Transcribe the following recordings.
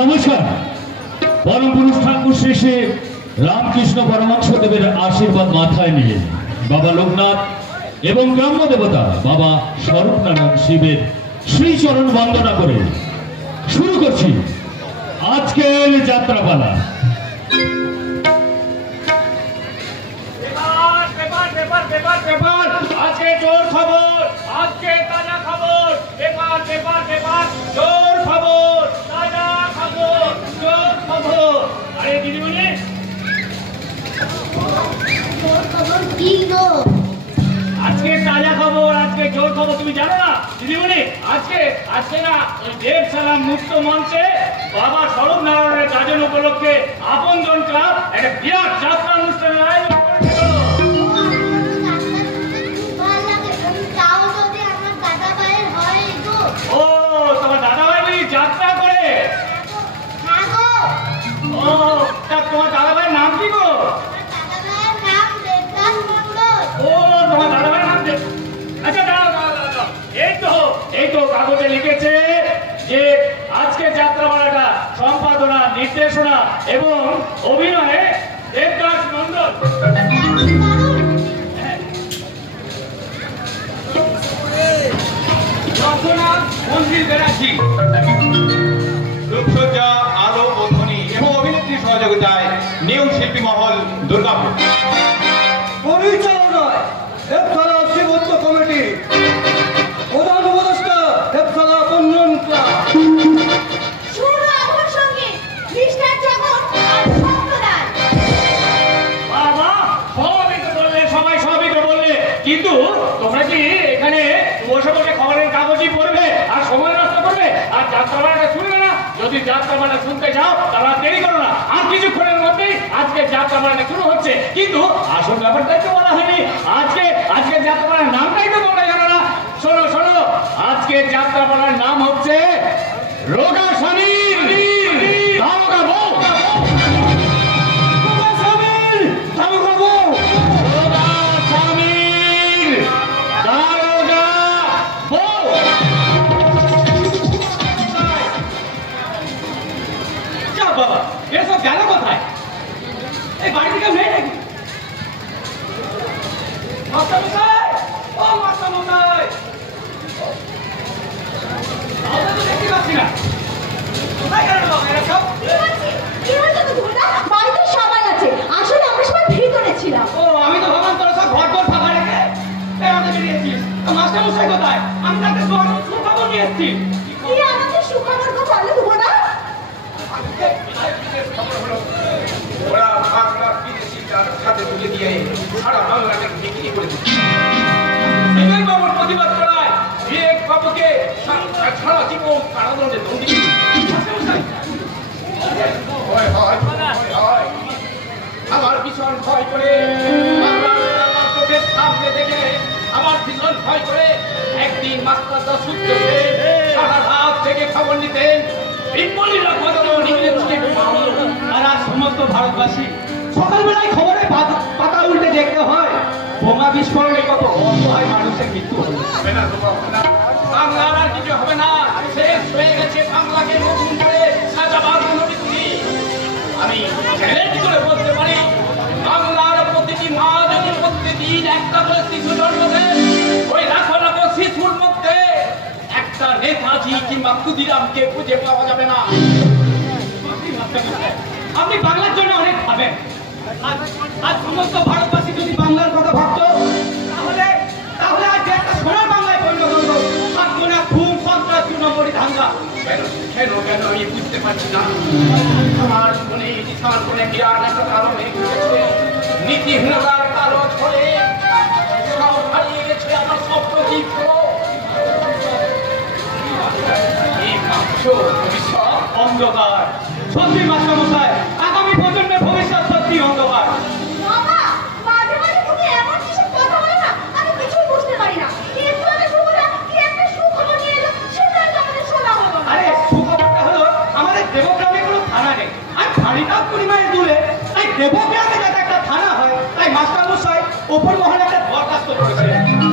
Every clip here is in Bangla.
নমস্কার। পরম পুরুষ ঠাকুর শেষে রামকৃষ্ণ পরমহংসদেবের আশীর্বাদ মাথায় নিয়ে বাবা লোকনাথ এবং গ্রাম্য দেবতা বাবা স্বরূপনারায়ণ শিবের শ্রীচরণ বন্দনা করে শুরু করছি আজকের যাত্রাপালা। আজকে জোর খবর, আজকে তাজা খবর, পেপার পেপার পেপার, জোর খবর, তাজা খবর, জোর খবর। আরে দিদিমণি, জোর খবর কি গো? আজকে তাজা খবর, আজকে জোর খবর তুমি জানো না দিদিমণি? আজকে না ওই দেবসালাম মুক্ত মঞ্চে বাবা স্বরূপ নারায়ণের গাজন উপলক্ষে আপনজন ক্লাব একটা বিরাট যাত্রা অনুষ্ঠানের আয়োজন করেছিল। ও তোমার দাদা ভাই যাত্রা করে? ও তা তোমার দাদা ভাইয়ের নাম কি গো? ও তোমার দাদা ভাইয়ের নাম আচ্ছা দাঁড়াও, এই তো কাগজে লিখেছে যে আজকে যাত্রাপালাটা সম্পাদনা, নির্দেশনা এবং অভিনয়ে দেবদাস মন্ডল। মন্দির বেরাসি রূপসজ্জা, আলো, বন্ধনী এবং অভিনেত্রী সহযোগিতায় নিউ শিল্পী মহল দুর্গাপুর। পরিচালনায় দেবতলা শ্রীবদ্ধ কমিটি, প্রধান উপদেষ্টা দেবতলা বন্ধন ক্লাব। সবই তো বললে, কিন্তু তোমরা কি এখানে বসে বসে খবরের কাগজই পড়বে আর সময় নষ্ট করবে আর যাত্রাপালাটা শুনবে না? যদি যাত্রাপালা শুনতে যাও তারা দেরি করো না, আর কিছুক্ষণের মধ্যেই আজকে যাত্রাপালাটা শুরু হচ্ছে। কিন্তু আসল ব্যাপারটাই তো বলা হয়নি, আজকে যাত্রাপালার নামটাই তো বলা গেল না। শোনো আজকে যাত্রাপালার নাম হচ্ছে রোগা স্বামীর দারোগা বউ। বাবা এসব গেল কোথায়? এই বাড়ি থেকে নেই নাকি? মাস্টারমশাই, ও মাস্টারমশাই, আমরা তো দেখতে পাচ্ছি না। কোথায় গেল বাবা এরা সব? বাড়িতে সবাই আছে, আসলে আমরা সবাই ভিতরে ছিলাম। ও আমি তো ভাবলাম তোরা সব ঘর ঘর ফাঁকা রেখে বেড়াতে বেরিয়েছিস। মাস্টারমশাই কোথায়? আমি তাকে সুখবর নিয়ে এসেছি। কি আমাদের সুখবর কথা বলে দেবো না? ওরা বাংলা বিদেশি খাতে তুলে দিয়ে সারা বাংলাকে বিক্রি করে দিচ্ছে। সিঙ্গেল বাবুর প্রতিবাদ করায় বিবেক বাবুকে সারা জীবন কারাদণ্ডে দণ্ডি। আমার ভীষণ ভয় করে চোখের সামনে দেখে আমার ভীষণ ভয় করে একদিন মাস্টারদা সূত্র সারা রাত থেকে খবর নিতেন। আর আজ সমস্ত ভারতবাসী সকালবেলায় খবরে পাতা উল্টে দেখতে হয় বোমা বিস্ফোরণে কত অসহায় মানুষের মৃত্যু হলো। বাংলার আর কিছু হবে না, শেষ হয়ে গেছে বাংলাকে নতুন করে সাজাবার অনুভূতি। আমি চ্যালেঞ্জ করে বলতে পারি, বাংলার প্রতিটি মা যদি প্রতিদিন একটা করে শিশু জন্ম দেন, ওই লাখো লাখো শিশুর মধ্যে একটা নেতাজি কিংবা ক্ষুদিরামকে খুঁজে পাওয়া যাবে না। আপনি বাংলার জন্য অনেক ভাবেন। আজ সমস্ত ভারতবাসী যদি বাংলার কথা ভাবতো তাহলে আজ একটা সোনার বাংলায় পরিণত হতো। থাকতো না খুন, সন্ত্রাস, 2 নম্বরই দাঙ্গা। কেন আমি বুঝতে পারছি না। আমার মনে কিষান করে বিরাট একটা কারণ ঘটেছে, নীতিহীনতার কালো ছড়ে সব হারিয়ে গেছে। আমার স্বপ্ন কি ভবিষ্যৎ অন্ধকার। সত্যি মাস্টারমশাই, আগামী প্রজন্মের ভবিষ্যৎ সত্যি অন্ধকার। বাবা, মাঝে মাঝে তুমি এমন কিছু কথা বলে না, আমি কিছুই বুঝতে পারি না। কিন্তু আমি শুনবো কি একটা সুখবর নিয়ে এলো, সেটাই তো আমাদের শোনা হলো না। আরে সুখবরটা হলো আমাদের দেবগ্রামে কোনো থানা নেই, আর খালিদাস পরিমাণে দূরে। তাই দেবগ্রামে যাতে একটা থানা হয়, তাই মাস্টারমশাই ওপর মহলে একটা দরখাস্ত করেছে।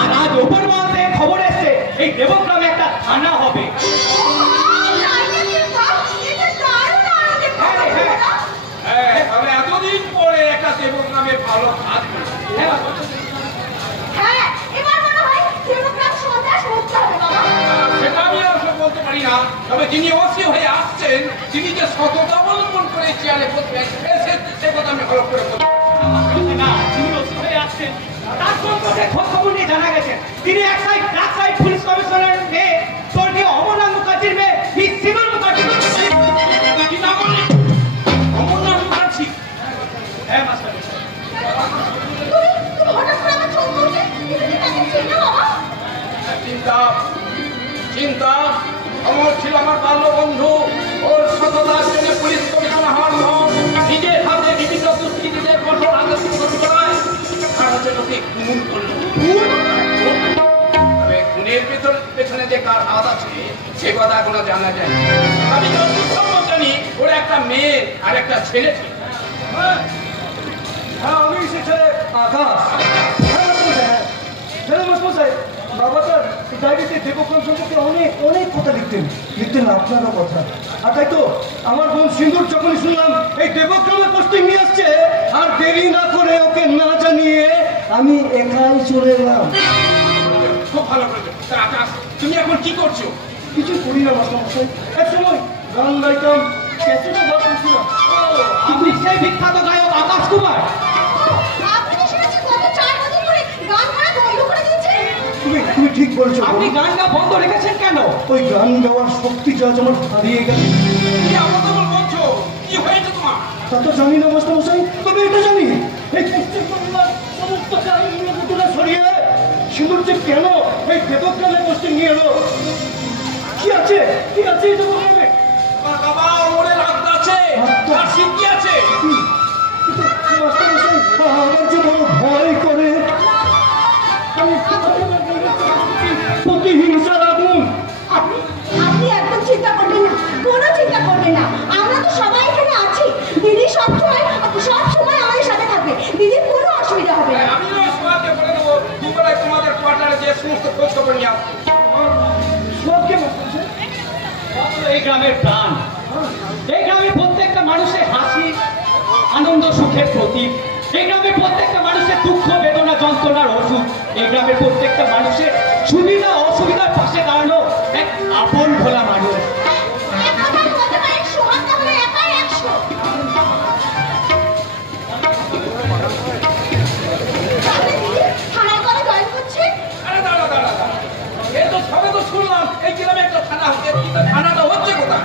আর আজ ওপর মহল থেকে খবর এসছে এই দেবগ্রামে একটা থানা হবে। ও, তাই নাকি? বাহ, এটা দারুণ। তবে যিনি ওসি হয়ে আসছেন তিনি যে সততা অবলম্বন করে চেয়ারে বসবেন সে কথা আমি হলফ করে বলছি। না, তিনি ওসি হয়ে আসছেন তার সম্পর্কে খোঁজ খবর নিয়ে জানা গেছে তিনি এক সাইড পুলিশ কমিশনারের মেয়ে স্বর্গীয় অমরনাথ মুখার্জির মেয়ে মিস সিমন মুখার্জি। কি নাম বলে? অমরনাথ মুখার্জি। হ্যাঁ মাস্টার। তুমি হঠাৎ করে আমার চোখ করলে তুমি কি তাকে চেনো বাবা? চিন্তা অমর ছিল আমার বাল্য বন্ধু। ওর সততার জন্য পুলিশ কমিশনার হওয়ার পর নিজের হাতে বিভিন্ন দুষ্কৃতীদের কঠোর আদেশ করায় তারা যেন খুন করল। তবে খুনের পেছনে যে কার হাত আছে সে কথা এখনো জানা যায়। আমি যতদূর সম্ভব জানি ওর একটা মেয়ে আর একটা ছেলে ছিল। হ্যাঁ, আমি সে ছেলে আকাশ। বাবা তার ডায়েরিতে দেবক্রম সম্পর্কে অনেক কথা লিখতেন আপনারও কথা। আর তাই তো আমার বোন সিন্দুর যখনই শুনলাম এই দেবক্রমের পোস্টিং নিয়ে আসছে, আর দেরি না করে ওকে না জানিয়ে আমি একাই চলে এলাম। খুব ভালো করেছো। তা আকাশ, তুমি এখন কি করছো? কিছু করি না মাস্টারমশাই, এক সময় গান গাইতাম, ক্যাসেটে বার করছিলাম। আপনি সেই বিখ্যাত গায়ক আকাশ কুমার? আপনি তো শুনেছি গত 4 বছর ধরে গান গাওয়া বন্ধ করে দিয়েছেন। তুমি ঠিক বলছো। আপনি গান গাওয়া বন্ধ রেখেছেন কেন? ওই গান গাওয়ার শক্তি যা আমার হারিয়ে গেছে। কি আলাদা বলছো? কি হয়েছে তোমার? তা তো জানি না মাস্টারমশাই, তবে এটা জানি এই পশ্চিমবাংলার সমস্ত কাহিনীগুলো তুলে সরিয়ে সিঁদুর যে কেন এই দেবগ্রামে পোস্টিং নিয়ে এলো। কি আছে এই দেবগ্রামে? আমার বাবা অমরের আত্মা আছে, তার সিদ্ধি আছে। মাস্টারমশাই, আমার যে বড় ভয় করে। প্রতিহিংসার আগুন। আপনি একদম চিন্তা করবেন না, কোনো চিন্তা করবেন না। আমরা তো সবাই এখানে আছি। দিদি সব সময় আমাদের সাথে থাকবে। দিদির কোনো অসুবিধা হবে না। আমিও সবাইকে বলে দেবো দুপুরে তোমাদের কোয়ার্টারে যে সমস্ত খোঁজ খবর নিয়ে আসবো। সবকে মাস্টারমশাই, এই গ্রামের প্রাণ। এই গ্রামের প্রত্যেকটা মানুষের হাসি আনন্দ সুখের প্রতীক। এই গ্রামের প্রত্যেকটা মানুষের দুঃখ বেদনা যন্ত্রণার ওষুধ। এই গ্রামের প্রত্যেকটা মানুষের সুবিধা অসুবিধার পাশে দাঁড়ানো এক আপন ভোলা মানুষ। এক কথায় বলতে পারেন সোহাগ তাহলে একাই 100। তাহলে দিদি থানায় কবে জয়েন করছেন? আরে দাঁড়া। এই তো সবে তো শুনলাম এই গ্রামে একটা থানা হচ্ছে, কিন্তু থানাটা হচ্ছে কোথায়?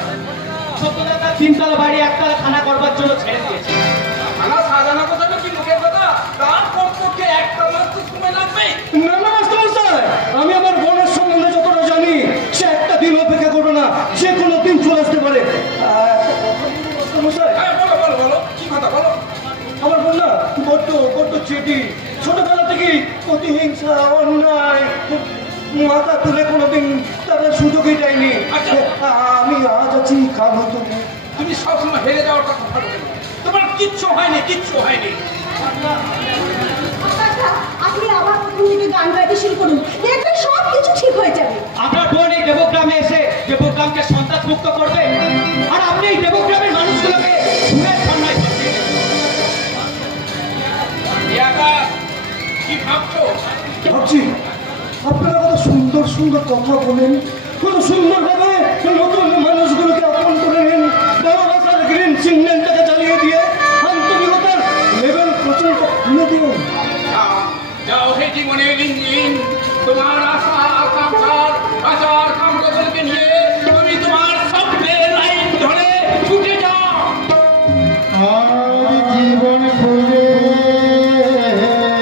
সত্যতা তিনতলা বাড়ি একতলা থানা করবার জন্য ছেড়ে দিয়েছে। থানা সাজানো কথা কি মুখের কথা? তার কমপক্ষে একটা মাস তো সময় লাগবে। না মাস্টারমশাই, আমি আমার বোনের সম্বন্ধে যতটা জানি সে একটা দিন অপেক্ষা করবে না, যে কোনো দিন চলে আসতে পারে। মাস্টারমশাই, হ্যাঁ বলো কি কথা বলো। আমার বোন না বড্ড চেটি। ছোটবেলা থেকেই প্রতিহিংসা অন্যায় মাথা তুলে কোনোদিন তাদের সুযোগই দেয়নি। আমি আজ আছি, কাল হতো। তুমি সবসময় হেরে যাওয়ার কথা ভালো। তোমার কিচ্ছু হয়নি। আচ্ছা, আপনি আবার প্রথম থেকে গান গাইতে শুরু করুন, দেখবেন সব কিছু ঠিক হয়ে যাবে। আপনার বোন এই দেবগ্রামে এসে দেবগ্রামকে সন্ত্রাস মুক্ত করবে, আর আপনি এই দেবগ্রামের মানুষগুলোকে ঘুরে সন্ন্যায় পাঠিয়ে দেবেন। কি ভাবছো? ভাবছি আপনারা কত সুন্দর কথা বলেন, কত সুন্দরভাবে নতুন মানুষগুলোকে আপন করে নেন, ভালোবাসার গ্রিন সিগন্যালটাকে জ্বালিয়ে দিয়ে আন্তরিকতার লেভেল প্রচুর খুলে দিন। যাও হে জীবনের ইঞ্জিন, তোমার আশা আকাঙ্ক্ষার আচার কামগুলোকে নিয়ে তুমি তোমার স্বপ্নের লাইন ধরে ছুটে যাও। আর জীবন খুঁজে জীবনে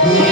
খুঁজে